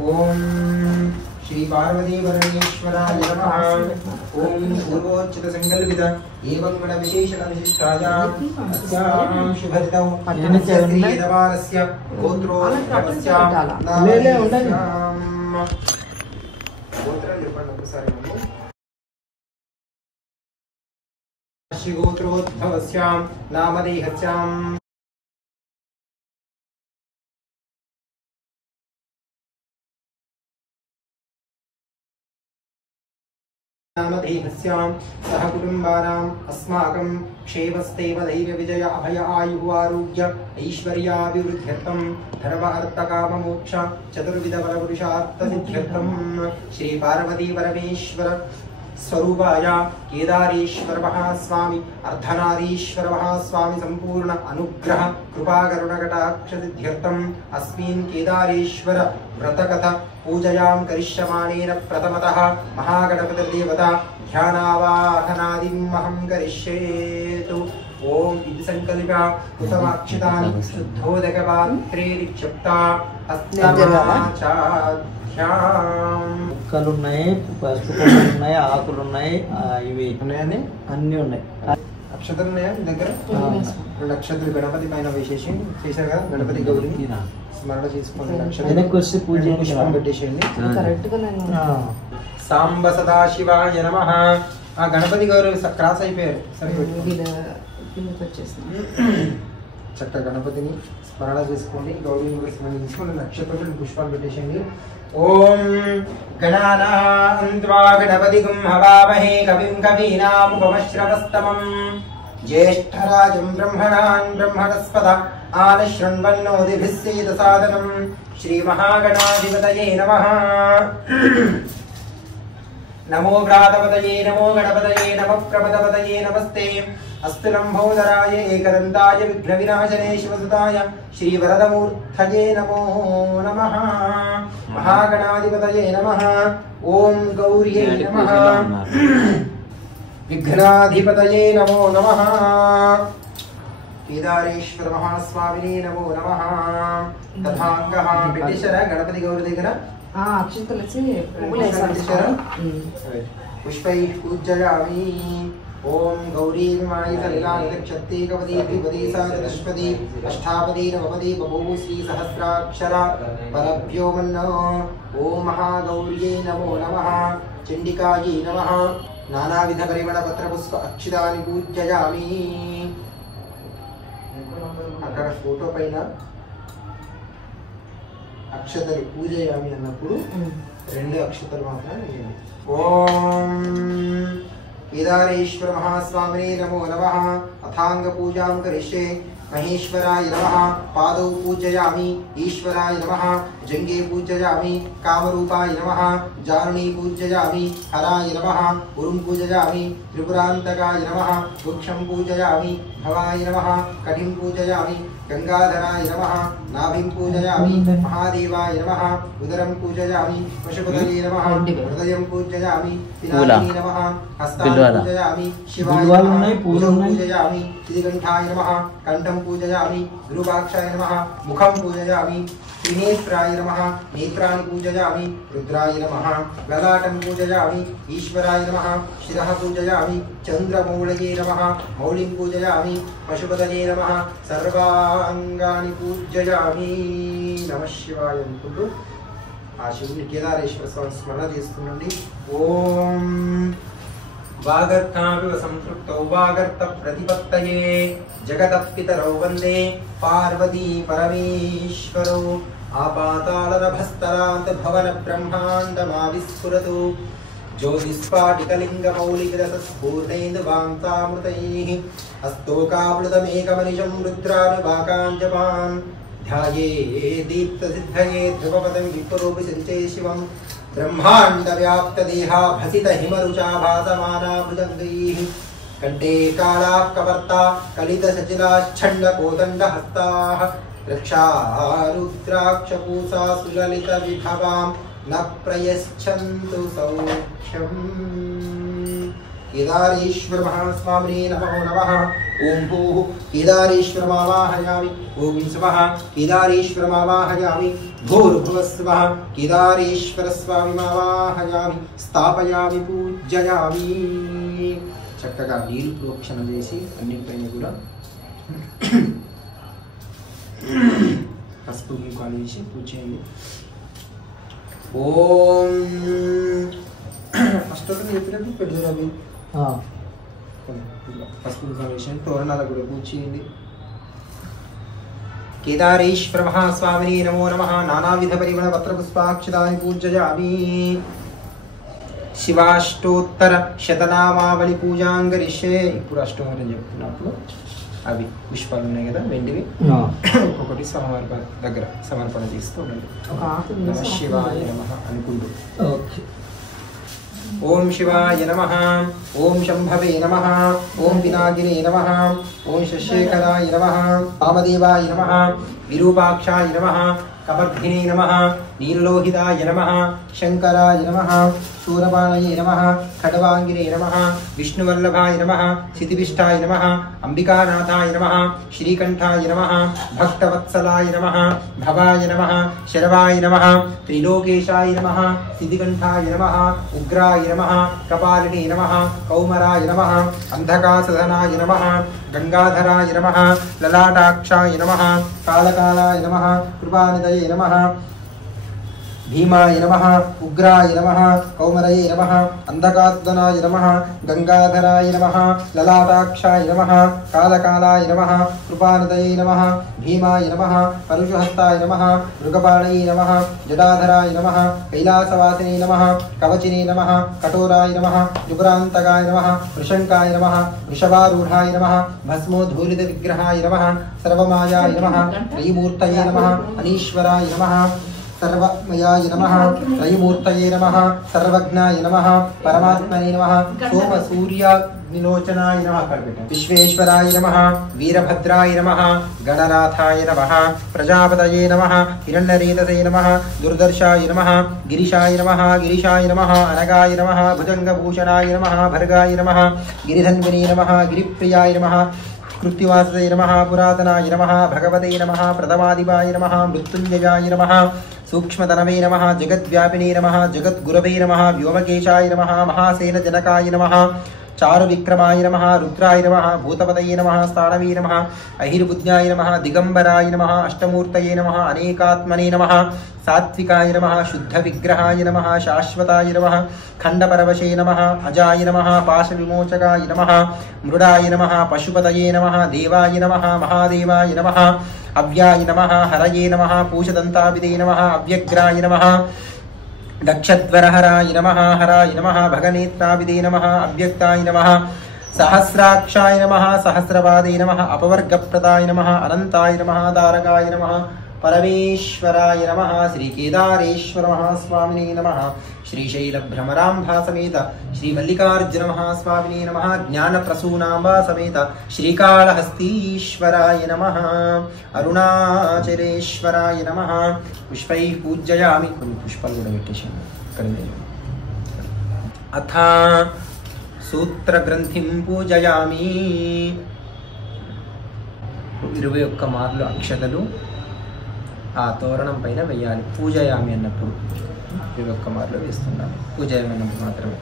ओम श्री पार्वती परमेश्वराय नमः। ओम पूर्वोच्चित संकल्पित एवं गुण विशेषण विशिष्टायाम् अस्यां शुभदितौ श्रीदेवालस्य गोत्रोद्भवस्यां नामधेयस्यां गोत्रं निर्पण्णं ఒకసారి श्री गोत्रोद्भवस्यां नामधेयस्यां नामधेयस्यां सह कुटुम्बानाम् अस्माकं क्षेमस्तेव धैर्य विजय अभय आयु आरोग्य ऐश्वर्याभिवृद्ध्यर्थं धर्म अर्थ काम मोक्ष चतुर्विध फलपुरुषार्थ सिद्ध्यर्थं श्री पार्वती परमेश्वर स्वरूपाय केदारेश्वर महास्वामी अर्धनारीश्वर महास्वामी संपूर्ण अनुग्रह कृपा करुण कटाक्ष सिद्ध्यर्थम् अस्मिन् केदारेश्वर व्रतकथा पूजयां करिष्यमाणेन प्रथमतः महागणपतिर्देवता ध्यानावाहनादिम् अहं करिष्ये। ओम इति संकल्प्य कुसुमाक्षितानि शुद्धोदकपात्रे निक्षिप्ता మొక్కలు ఉన్నాయి, పసుపు కొమ్మలు ఉన్నాయి, ఆకులు ఉన్నాయి, ఇవి ఉన్నాయని అన్నీ ఉన్నాయి. అక్షతలు ఉన్నాయా మీ దగ్గర? రెండు అక్షతలు గణపతి పైన వేసేసి చేశారు కదా, గణపతి గౌరిని స్మరణ చేసుకోండి. పూజ పెట్టేసేయండి. సాంబ సదాశివాయ నమః. ఆ గణపతి గౌరు క్రాస్ అయిపోయారు. చక్కగా గణపతిని స్మరణ చేసుకోండి. గౌరీని కూడా స్మరించుకోండి. నక్షత్రం పుష్పాలు పెట్టేసేయండి. ఓం గణానాం గణపతిగం హవామహే కవిం కవీనాముపమశ్రవస్తమం జ్యేష్ఠరాజం బ్రహ్మణాన్ బ్రహ్మణస్పద ఆనశృణ్వన్నోదిభిస్సేద సాదనం శ్రీ మహాగణాధిపతయే నమః. नमो व्रातपतये नमो गणपतये नमः प्रपदपतये नमस्ते अस्तु लंबोदराय एकदन्ताय विघ्नविनाशने शिवसुताय श्रीवरदमूर्तये नमो नमः. महागणाधिपतये नमः. ओम गौर्यै नमः. विघ्नाधिपतये नमो नमः. केदारेश्वर महास्वामिने नमो नमः. तथांगः पिटिशर गणपति गौरी దగ్గర पुष्पैः पूजयामि. ओम गौरी माई सलिलाक्षत्ते कवती द्विपदी सा चतुष्पदी अष्टापदी नवपदी बभूव श्री सहस्राक्षर परभ्यो मन्नो. ओम महागौर्यै नमो नमः. चंडिकायै नमः. नानाविध परिमळ पत्र पुष्प अक्षितानि पूजयामि. అక్కడ ఫోటో పైన అక్షతలు పూజయామి అన్నప్పుడు రెండు అక్షతలు మాత్రమే వేయాలి. ఓం కేదారేశ్వర మహాస్వామినే నమో నమః. అథాంగ పూజాం కరిష్యే. महेश्वराय नमः. पादौ पूजयामि. ईश्वराय नमः. जंगे पूजयामि. कामरूपाय नमः. जारुणी पूजयामि. हराय नमः. गुरुं पूजयामि. त्रिपुरान्तकाय नमः. वृक्षं पूजयामि. भवाय नमः. कटिं पूजयामि. गंगाधराय नमः. नाभिं पूजयामि. महादेवाय नमः. उदरं पूजयामि. पशुपतये नमः. हृदयं पूजयामि. पिनाकिनी नमः. हस्तान् पूजयामि. शिवाय नमः. भुजं पूजयामि. श्रीकण्ठाय नमः. कंठं पूजयामि. विरूपाक्षाय नमः. मुखं पूजयामि. त्रिनेत्राय नमः. नेत्राणि पूजयामि. रुद्राय नमः. ललाटं पूजयामि. ईश्वराय नमः. शिरः पूजयामि. चन्द्रमौळये नमः. मौलिं पूजयामि. पशुपतये नमः. सर्वांगानि पूजयामि. नमः शिवाय అనుకుంటూ ఆ శివుని కేదారేశ్వర స్వామి స్మరణ చేసుకునండి. ఓం वागर्थाविव संतृप्तौ वागर्थ प्रतिपत्तये जगतः पितरौ वन्दे पार्वती परमेश्वरौ. आपातालनभस्तरान्त भवन ब्रह्माण्डमाविस्फुरतु ज्योतिस्फाटिकलिङ्गमौलिकरसस्फूर्णेन्दुवान्तामृतैः हस्तोकाप्लुतमेकमनिशं रुद्रानुवाकाञ्जपान् ध्याये दीप्तसिद्धये ध्रुवपदं विप्रूपि सञ्चे शिवं ब्रह्मांड व्याप्त देहा भसित हिमरुचा भासमाना भुजंगैः कंठे काला कवर्ता कलित सचिलाच्छण्ड कोदंड हस्ताः रक्षा रुद्राक्ष पूसा सुललित विभवां न प्रयच्छन्तु सौख्यम्. केदारेश्वर महास्वामिने नमो नमः. ओम भूः केदारेश्वरमावाहयामि ओम स्वः केदारेश्वरमावाहयामि भूर्भुवः स्वः केदारेश्वरस्वामिमावाहयामि स्थापयामि पूजयामि చక్కగా నీరు ప్రోక్షణ చేసి అన్నిటిపైన కూడా పసుపు కుంకాలు వేసి పూజ చేయండి. ఓం అష్టోత్తరం చెప్పినప్పుడు పెద్దగా పసుపు కుంకాలు వేసి తోరణాలకు కూడా పూజ చేయండి. కేదారేశ్వర మహాస్వామిని నమో నమః. నానావిధ పరిమళ పత్ర పుష్పాక్షతాని పూజయామి. శివాష్టోత్తర శతనామావళి పూజాంగరిషే. ఇప్పుడు అష్టోత్తరం చెప్తున్నప్పుడు అవి పుష్పాలు ఉన్నాయి కదా వెండివి, ఒక్కొక్కటి దగ్గర సమర్పణ చేస్తూ ఉండండి. నమ శివాయ నమః అనుకుంటూ. ఓం శివాయ నమః. ఓం శంభవే నమః. ఓం వినాగినే నమః. ఓం శశేఖరాయ నమః. వామదేవాయ నమః. విరూపాక్షాయ నమః. కపర్ధినే నమః. నీలలోహితాయ నమః. శంకరాయ నమః. శూరపాణయే నమః. ఖడ్వాంగినే నమః. విష్ణువల్లభాయ నమః. సిద్ధివిష్టాయ నమః. అంబికానాథాయ నమః. శ్రీకంఠాయ నమః. భక్తవత్సలాయ నమః. భవాయ నమః. శరవాయ నమః. త్రిలోకేశాయ నమః. సిద్ధికంఠాయ నమః. ఉగ్రాయ నమః. కపాలినే నమః. కౌమరాయ నమః. అంధకాసదనాయ నమః. గంగాధరాయ నమః. లలాటాక్షాయ నమః. కాళకాలాయ నమః. కృపానిధయే నమః. భీమాయ నమః. ఉగ్రాయ నమః. కౌమరయే నమః. అంధకాసదనాయ నమః. గంగాధరాయ నమః. లలాటాక్షాయ నమః. కాళకాలాయ నమః. కృపానిధయే నమః. భీమాయ నమః. పరుషహస్తాయ నమః. మృగపాణయే నమః. జటాధరాయ నమః. కైలాసవాసినే నమః. కవచినే నమః. కఠోరాయ నమః. త్రిపురాంతకాయ నమః. వృషంకాయ నమః. వృషభారూఢాయ నమః. భస్మోద్ధూలిత విగ్రహాయ నమః. సర్వమాయాయ నమః. త్రైమూర్తయే నమః. అనీశ్వరాయ నమః. सर्वमयाय नमः. त्रयमूर्तये नमः. सर्वज्ञाय नमः. परमात्मने नमः. सोम सूर्य निलोचनाय नमः. विश्वेश्वराय नमः. वीरभद्राय नमः. गणनाथाय नमः. प्रजापतये नमः. हिरण्यरेतसे नमः. दुर्दर्शाय नमः. गिरिशाय नमः. गिरिशाय नमः. अनगाय नमः. भुजंगभूषणाय नमः. भर्गाय नमः. गिरिधन्विने नमः. गिरिप्रियाय नमः. कृत्तिवासते नमः. पुरातनाय नमः. भगवते नमः. प्रथमादिवाय नमः. मृत्युंजयाय नमः. सूक्ष्मतनवे नमः. जगद्व्यापिने नमः. जगद्गुरवे नमः. व्योमकेशाय नमः. महासेनजनकाय नमः. चारुविक्रमाय नमः. रुद्राय नमः. भूतपतये नमः. स्थानवे नमः. अहिर्बुद्ध्याय नमः. दिगंबराय नमः. अष्टमूर्तये नमः. अनेकात्मने नमः. सात्विकाय नमः. शुद्धविग्रहाय नमः. शाश्वताय नमः. खण्डपरवशे नमः. अजाय नमः. पाशविमोचकाय नमः. मृडाय नमः. पशुपतये नमः. देवाय नमः. महादेवाय नमः. अव्याय नमः. हरये नमः. पूषदन्ताभिदे नमः. अव्यग्राय नमः. दक्षध्वरहराय नमः. हराय नमः. भगनेत्राभिदे नमः. अव्यक्ताय नमः. सहस्राक्षाय नमः. सहस्रपादे नमः. अपवर्गप्रदाय नमः. अनन्ताय नमः. तारकाय नमः. परमेश्वराय नमः. श्रीकेदारेश्वर महास्वामिने नमः. श्रीशैलभ्रमराम्भा समेत श्रीमल्लिकार्जुन महास्वामिने नमः. ज्ञानप्रसूनाम्बा समेत श्रीकालहस्तीश्वराय नमः. अरुणाचलेश्वराय नमः. पुष्पैः पूजयामि. अथ सूत्रग्रन्थिं पूजयामि. 21 మార్లు అక్షతలు ఆ తోరణం పైన వేయాలి. పూజయామి అన్నప్పుడు 21 మార్లు వేస్తున్నాను. పూజయామి అన్నప్పుడు మాత్రమే.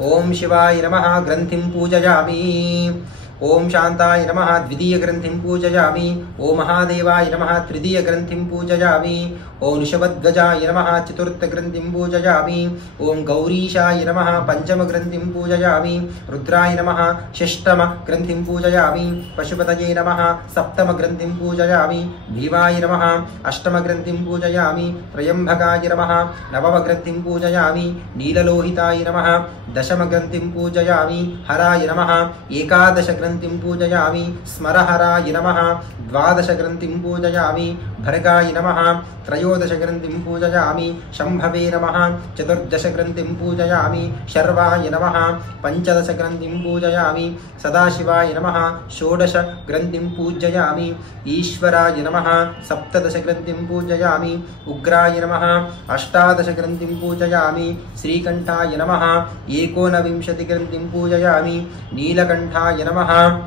ఓం శివాయ నమః. గ్రంథిం పూజయామి. ఓం శాంతాయ నమః. ద్వితీయ గ్రంథిం పూజయామి. ఓం మహాదేవాయ నమః. తృతీయ గ్రంథిం పూజయామి. ఓం ఋషభధ్వజాయ నమః. చతుర్థ గ్రంథిం పూజయామి. ఓం గౌరీశాయ నమః. పంచమ గ్రంథిం పూజయామి. రుద్రాయ నమః. షష్టమ గ్రంథిం పూజయామి. పశుపతయే నమః. సప్తమ గ్రంథిం పూజయామి. భీమాయ నమః. అష్టమ గ్రంథిం పూజయామి. త్రయంబకాయ నమః. నవమ గ్రంథిం పూజయామి. నీలలోహితాయ నమః. దశమ గ్రంథిం పూజయామి. హరాయ నమః. ఏకాదశ గ్రంథిం పూజయామి. స్మరహరాయ నమః. ద్వాదశ గ్రంథిం పూజయామి. భర్గాయ నమః. त्रयोदश ग्रंथिं पूजयामि. शंभवे नमः. चतुर्दश ग्रंथिं पूजयामि. शर्वाय नमः. पंचदश ग्रंथिं पूजयामि. सदाशिवाय नमः. षोडश ग्रंथिं पूजयामि. ईश्वराय नमः. सप्तदश ग्रंथिं पूजयामि. उग्राय नमः. अष्टादश ग्रंथिं पूजयामि. श्रीकंठाय नमः. 19 ग्रंथिं पूजयामि. नीलकंठाय नमः.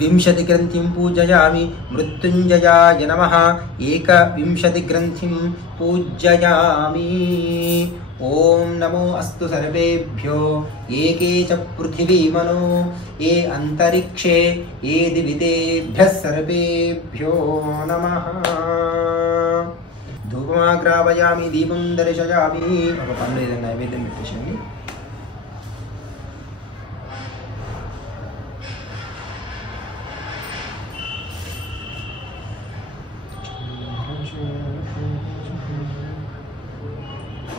विंशति ग्रंथिं पूजयामि मृत्युंजयाय नमः 21 ग्रंथिं पूजयामि ओम नमो अस्तु सर्वेभ्यो एके च पृथिवी मनो ये अंतरिक्षे ये दिवितेभ्यः सर्वेभ्यो नमः धूपमाग्रापयामि दीपं दर्शयामि ఒక పన్ను ఏదైనా నైవేద్యం పెట్టేయండి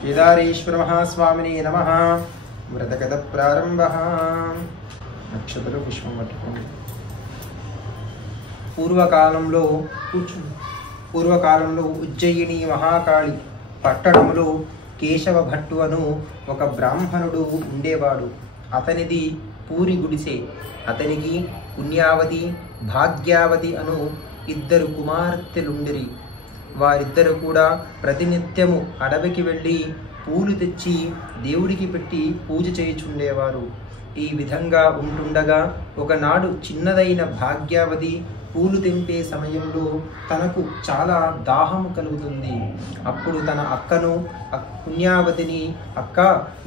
కేదారేశ్వర మహాస్వామినే నమః వ్రతకథ ప్రారంభః నక్షత్ర పుష్పం పట్టుకోండి పూర్వకాలంలో ఉజ్జయిని మహాకాళి పట్టణంలో కేశవ భట్టు అను ఒక బ్రాహ్మణుడు ఉండేవాడు. అతనిది పూరి గుడిసె. అతనికి పుణ్యావతి భాగ్యావతి అను 2 కుమార్తెలుండిరి. వారిద్దరు కూడా ప్రతినిత్యము అడవికి వెళ్ళి పూలు తెచ్చి దేవుడికి పెట్టి పూజ చేయుచుండేవారు. ఈ విధంగా ఉంటుండగా ఒకనాడు చిన్నదైన భాగ్యావతి పూలు తెంపే సమయంలో తనకు చాలా దాహము కలుగుతుంది. అప్పుడు తన అక్కను పుణ్యావతిని, అక్క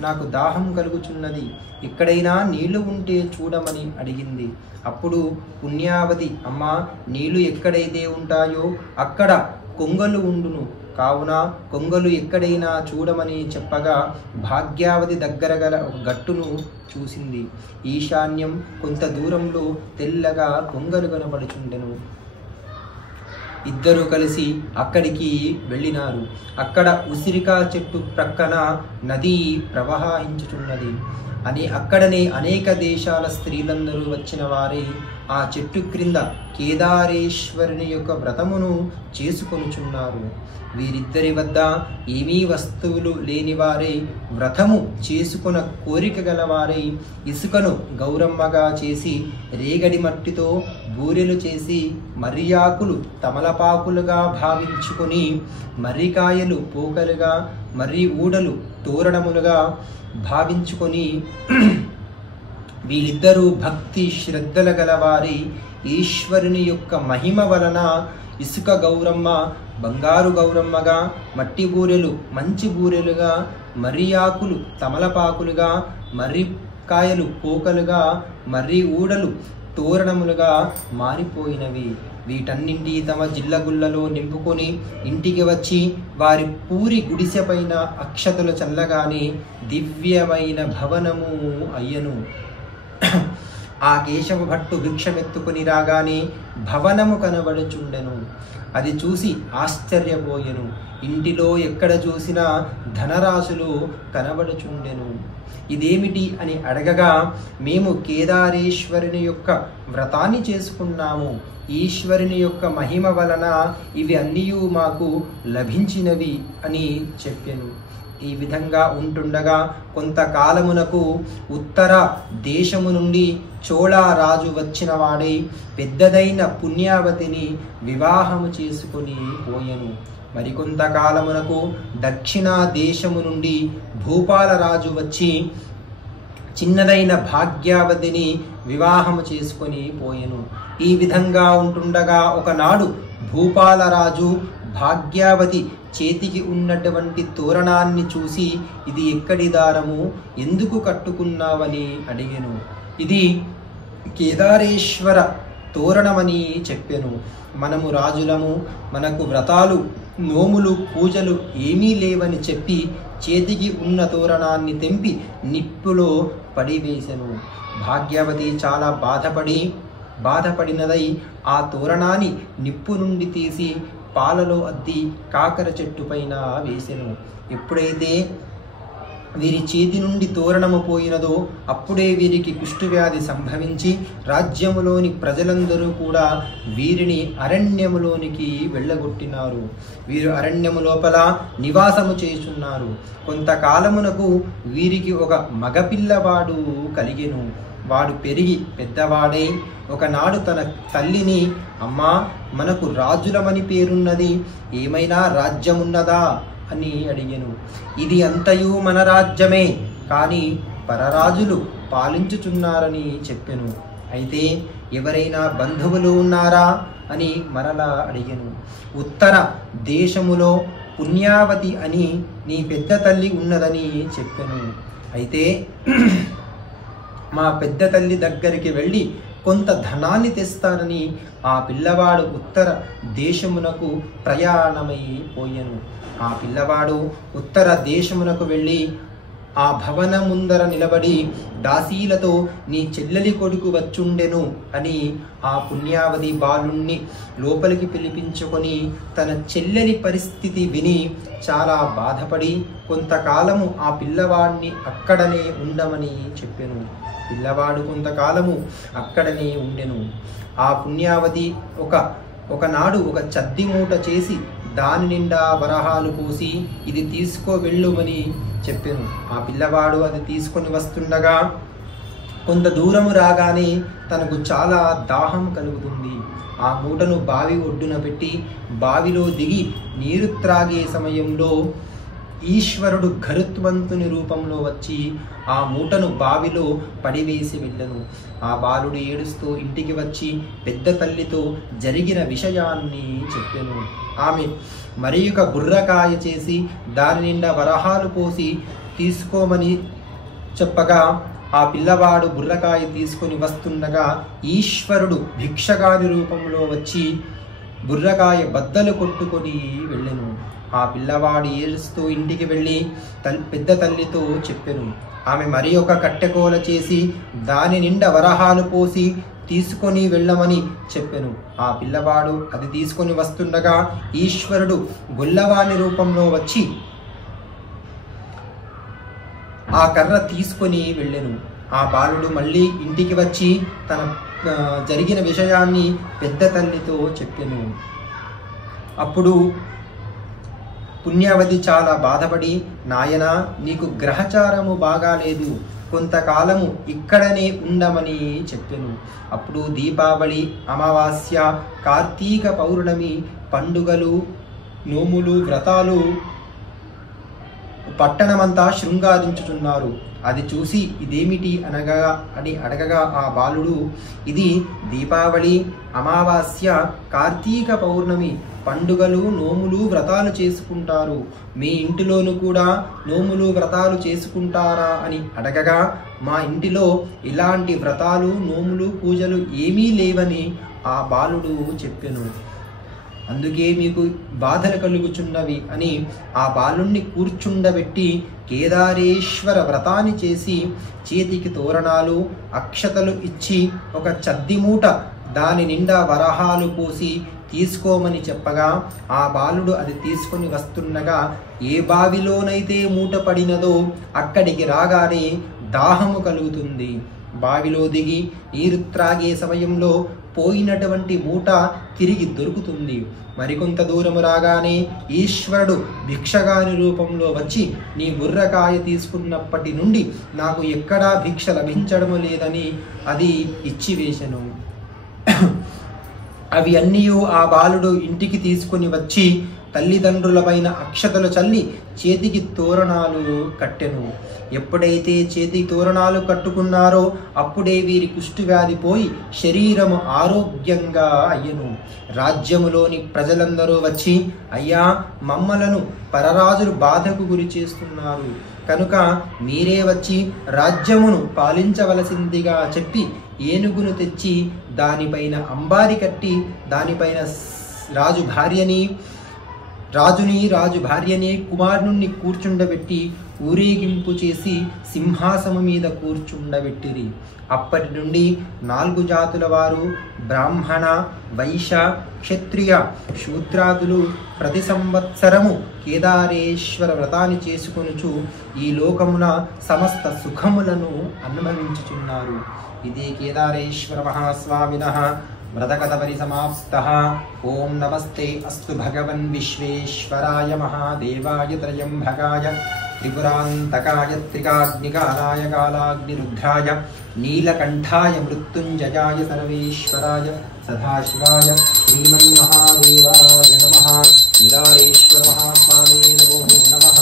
నాకు దాహం కలుగుచున్నది, ఎక్కడైనా నీళ్లు ఉంటే చూడమని అడిగింది. అప్పుడు పుణ్యావతి, అమ్మా నీళ్లు ఎక్కడైతే ఉంటాయో అక్కడ కొంగలు ఉండును, కావున కొంగలు ఎక్కడైనా చూడమని చెప్పగా భాగ్యావతి దగ్గర గల ఒక గట్టును చూసింది. ఈశాన్యం కొంత దూరంలో తెల్లగా కొంగలు కనబడుచుండెను. ఇద్దరు కలిసి అక్కడికి వెళ్ళినారు. అక్కడ ఉసిరికా చెట్టు ప్రక్కన నది ప్రవహించుచున్నది అని అక్కడనే అనేక దేశాల స్త్రీలందరూ వచ్చిన వారే ఆ చెట్టు క్రింద కేదారేశ్వరుని యొక్క వ్రతమును చేసుకొనుచున్నారు. వీరిద్దరి వద్ద ఏమీ వస్తువులు లేనివారై వ్రతము చేసుకున్న కోరిక గలవారై ఇసుకను గౌరమ్మగా చేసి రేగడి మట్టితో బూరెలు చేసి మర్యాకులు తమలపాకులుగా భావించుకొని మర్రికాయలు పోకలుగా మర్రి ఊడలు తోరణములుగా భావించుకొని వీళ్ళిద్దరూ భక్తి శ్రద్ధల గలవారి ఈశ్వరుని యొక్క మహిమ వలన ఇసుక గౌరమ్మ బంగారు గౌరమ్మగా, మట్టి బూరెలు మంచి బూరెలుగా, మర్రి ఆకులు తమలపాకులుగా, మర్రికాయలు పోకలుగా, మర్రి ఊడలు తోరణములుగా మారిపోయినవి. వీటన్నింటి తమ జిల్లగుల్లలో నింపుకొని ఇంటికి వచ్చి వారి పూరి గుడిసె పైన అక్షతలు చల్లగానే దివ్యమైన భవనము అయ్యను. ఆ కేశవ భట్టు భిక్షమెత్తుకుని రాగానే భవనము కనబడుచుండెను. అది చూసి ఆశ్చర్యపోయెను. ఇంటిలో ఎక్కడ చూసినా ధనరాశులు కనబడుచుండెను. ఇదేమిటి అని అడగగా, మేము కేదారేశ్వరుని యొక్క వ్రతాన్ని చేసుకున్నాము, ఈశ్వరుని యొక్క మహిమ వలన ఇవి అన్నీ మాకు లభించినవి అని చెప్పెను. ఈ విధంగా ఉంటుండగా కొంతకాలమునకు ఉత్తర దేశము నుండి చోళా రాజు వచ్చిన వాడై పెద్దదైన పుణ్యావతిని వివాహము చేసుకుని పోయెను. మరికొంతకాలమునకు దక్షిణ దేశము నుండి భూపాల రాజు వచ్చి చిన్నదైన భాగ్యావతిని వివాహము చేసుకొని పోయెను. ఈ విధంగా ఉంటుండగా ఒకనాడు భూపాల రాజు భాగ్యావతి చేతికి ఉన్నటువంటి తోరణాన్ని చూసి, ఇది ఎక్కడి దారము, ఎందుకు కట్టుకున్నావని అడిగెను. ఇది కేదారేశ్వర తోరణమని చెప్పెను. మనము రాజులము, మనకు వ్రతాలు నోములు పూజలు ఏమీ లేవని చెప్పి చేతికి ఉన్న తోరణాన్ని తెంపి నిప్పులో పడివేశెను. భాగ్యవతి చాలా బాధపడినదై ఆ తోరణాన్ని నిప్పు నుండి తీసి పాలలో అద్ది కాకర చెట్టు పైన వేసెను. ఎప్పుడైతే వీరి చేతి నుండి తోరణము పోయినదో అప్పుడే వీరికి కుష్ఠవ్యాధి సంభవించి రాజ్యములోని ప్రజలందరూ కూడా వీరిని అరణ్యములోనికి వెళ్ళగొట్టినారు. వీరు అరణ్యము లోపల నివాసము చేస్తున్నారు. కొంతకాలమునకు వీరికి ఒక మగపిల్లవాడు కలిగెను. వాడు పెరిగి పెద్దవాడై ఒకనాడు తన తల్లిని, అమ్మా మనకు రాజులమని పేరున్నది, ఏమైనా రాజ్యమున్నదా అని అడిగెను. ఇది అంతయు మన రాజ్యమే, కానీ పరరాజులు పాలించుచున్నారని చెప్పెను. అయితే ఎవరైనా బంధువులు ఉన్నారా అని మరలా అడిగెను. ఉత్తర దేశములో పుణ్యావతి అని నీ పెద్ద తల్లి ఉన్నదని చెప్పెను. అయితే మా పెద్ద తల్లి దగ్గరికి వెళ్ళి కొంత ధనాన్ని తెస్తానని ఆ పిల్లవాడు ఉత్తర దేశమునకు ప్రయాణమైపోయెను. ఆ పిల్లవాడు ఉత్తర దేశమునకు వెళ్ళి ఆ భవన ముందర నిలబడి దాసీలతో నీ చెల్లెలి కొడుకు వచ్చుండెను అని ఆ పుణ్యావతి బాలుణ్ణి లోపలికి పిలిపించుకొని తన చెల్లెలి పరిస్థితి విని చాలా బాధపడి కొంతకాలము ఆ పిల్లవాడిని అక్కడనే ఉండమని చెప్పెను. పిల్లవాడు కొంతకాలము అక్కడనే ఉండెను. ఆ పుణ్యావతి ఒకనాడు ఒక చద్ది మూట చేసి దాని నిండా వరహాలు పోసి ఇది తీసుకో వెళ్ళుమని చెప్పాను. ఆ పిల్లవాడు అది తీసుకొని వస్తుండగా కొంత దూరము రాగానే తనకు చాలా దాహం కలుగుతుంది. ఆ మూటను బావి ఒడ్డున పెట్టి బావిలో దిగి నీరు త్రాగే సమయంలో ఈశ్వరుడు గరుత్మంతుని రూపంలో వచ్చి ఆ మూటను బావిలో పడివేసి వెళ్ళను. ఆ బాలుడు ఏడుస్తూ ఇంటికి వచ్చి పెద్ద తల్లితో జరిగిన విషయాన్ని చెప్పెను. ఆమె మరి ఒక బుర్రకాయ చేసి దాని నిండా వరహాలు పోసి తీసుకోమని చెప్పగా ఆ పిల్లవాడు బుర్రకాయ తీసుకొని వస్తుండగా ఈశ్వరుడు భిక్షగాని రూపంలో వచ్చి బుర్రకాయ బద్దలు కొట్టుకొని వెళ్ళెను. ఆ పిల్లవాడు ఏడుస్తూ ఇంటికి వెళ్ళి పెద్ద తల్లితో చెప్పెను. ఆమె మరి ఒక కట్టెకోల చేసి దాని నిండా వరహాలు పోసి తీసుకొని వెళ్ళమని చెప్పెను. ఆ పిల్లవాడు అది తీసుకొని వస్తుండగా ఈశ్వరుడు గొల్లవాని రూపంలో వచ్చి ఆ కర్ర తీసుకొని వెళ్ళెను. ఆ బాలుడు మళ్ళీ ఇంటికి వచ్చి తన జరిగిన విషయాన్ని పెద్ద తల్లితో చెప్పెను. అప్పుడు పుణ్యావతి చాలా బాధపడి, నాయనా నీకు గ్రహచారము బాగాలేదు, కొంతకాలము ఇక్కడనే ఉండమని చెప్పెను. అప్పుడు దీపావళి, అమావాస్య, కార్తీక పౌర్ణమి పండుగలు, నోములు, వ్రతాలు పట్టణమంతా శృంగారించుచున్నారు. అది చూసి ఇదేమిటి అని అడగగా ఆ బాలుడు, ఇది దీపావళి, అమావాస్య, కార్తీక పౌర్ణమి పండుగలు, నోములు, వ్రతాలు చేసుకుంటారు. మీ ఇంటిలోనూ కూడా నోములు, వ్రతాలు చేసుకుంటారా అని అడగగా మా ఇంటిలో ఇలాంటి వ్రతాలు, నోములు, పూజలు ఏమీ లేవని ఆ బాలుడు చెప్పెను. అందుకే మీకు బాధలు కలుగుచున్నవి అని ఆ బాలుణ్ణి కూర్చుండబెట్టి కేదారేశ్వర వ్రతాన్ని చేసి చేతికి తోరణాలు, అక్షతలు ఇచ్చి ఒక చద్ది మూట దాని నిండా వరహాలు పోసి తీసుకోమని చెప్పగా ఆ బాలుడు అది తీసుకొని వస్తుండగా ఏ బావిలోనైతే మూట పడినదో అక్కడికి రాగానే దాహము కలుగుతుంది. బావిలో దిగి నీరు త్రాగే సమయంలో పోయినటువంటి మూట తిరిగి దొరుకుతుంది. మరికొంత దూరము రాగానే ఈశ్వరుడు భిక్షగాని రూపంలో వచ్చి నీ బుర్రకాయ తీసుకున్నప్పటి నుండి నాకు ఎక్కడా భిక్ష లభించడము లేదని అది ఇచ్చివేశను. అవి అన్నీ ఆ బాలుడు ఇంటికి తీసుకొని వచ్చి తల్లిదండ్రులపైన అక్షతలు చల్లి చేతికి తోరణాలు కట్టెను. ఎప్పుడైతే చేతికి తోరణాలు కట్టుకున్నారో అప్పుడే వీరి కుష్ఠవ్యాధి పోయి శరీరము ఆరోగ్యంగా అయ్యను. రాజ్యములోని ప్రజలందరూ వచ్చి, అయ్యా, మమ్మలను పరరాజులు బాధకు గురి చేస్తున్నారు కనుక మీరే వచ్చి రాజ్యమును పాలించవలసిందిగా చెప్పి ఏనుగును తెచ్చి దానిపైన అంబారి కట్టి దానిపైన రాజు భార్యని కుమారుణ్ణి కూర్చుండబెట్టి ఊరేగింపు చేసి సింహాసము మీద కూర్చుండబెట్టిరి. అప్పటి నుండి 4 జాతుల వారు, బ్రాహ్మణ, వైశ్య, క్షత్రియ, శూద్రాదులు ప్రతి సంవత్సరము కేదారేశ్వర వ్రతాన్ని చేసుకొనుచు ఈ లోకమున సమస్త సుఖములను అనుభవించుచున్నారు. ఇది కేదారేశ్వర మహాస్వామినః వ్రతకథ పరిసమాప్తః. ఓం నమస్తే అస్తు భగవన్ విశ్వేశ్వరాయ మహాదేవాయ త్రయంబకాయ త్రిపురాంతకాయ త్రికాగ్నికాలాయ కాలాగ్నిరుద్రాయ నీలకంఠాయ మృత్యుంజయాయ సర్వేశ్వరాయ సదాశివాయ శ్రీమన్మహాదేవాయ నమః. కేదారేశ్వర మహాస్వామినే నమో నమః.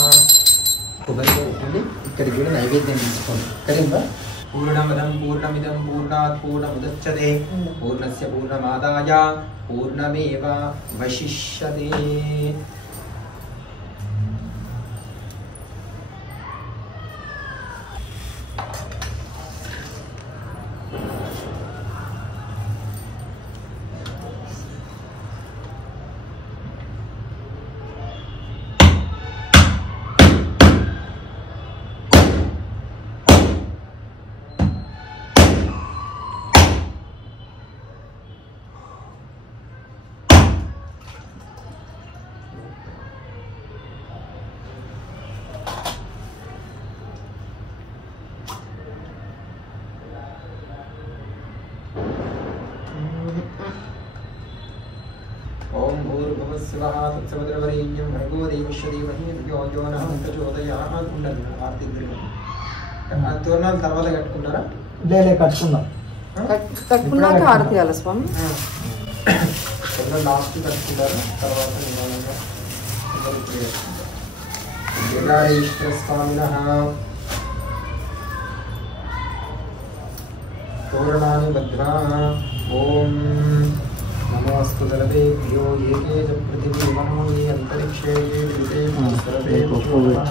కొబ్బరికాయ పెట్టండి, ఇక్కడికి కూడా నైవేద్యం తీసుకోండి. కరీందా पूर्णमदं पूर्णमिदं पूर्णात् पूर्णमुदच्यते पूर्णस्य पूर्णमादाय पूर्णमेवावशिष्यते। ओम भूर्भुवः स्वः तत्सवितुर्वरेण्यं भर्गो देवस्य धीमहि धियो यो नः प्रचोदयात्। ఉండండి ఆర్తి తోరణాలు తర్వాత కట్టుకుంటారా? లేలే కట్టుకుందాం. కట్టుకున్నాక హారతి ఇవ్వాలి స్వామి. లాస్ట్ కట్టుకుంటారు తర్వాత నిదానంగా కేదారేశ్వర స్వామినః तोरणानि बद्ध्वा ओम नमोऽस्तु सर्वेभ्यो ये च पृथिवी मनो ये अंतरिक्षे ये विदेशे सर्वेभ्यो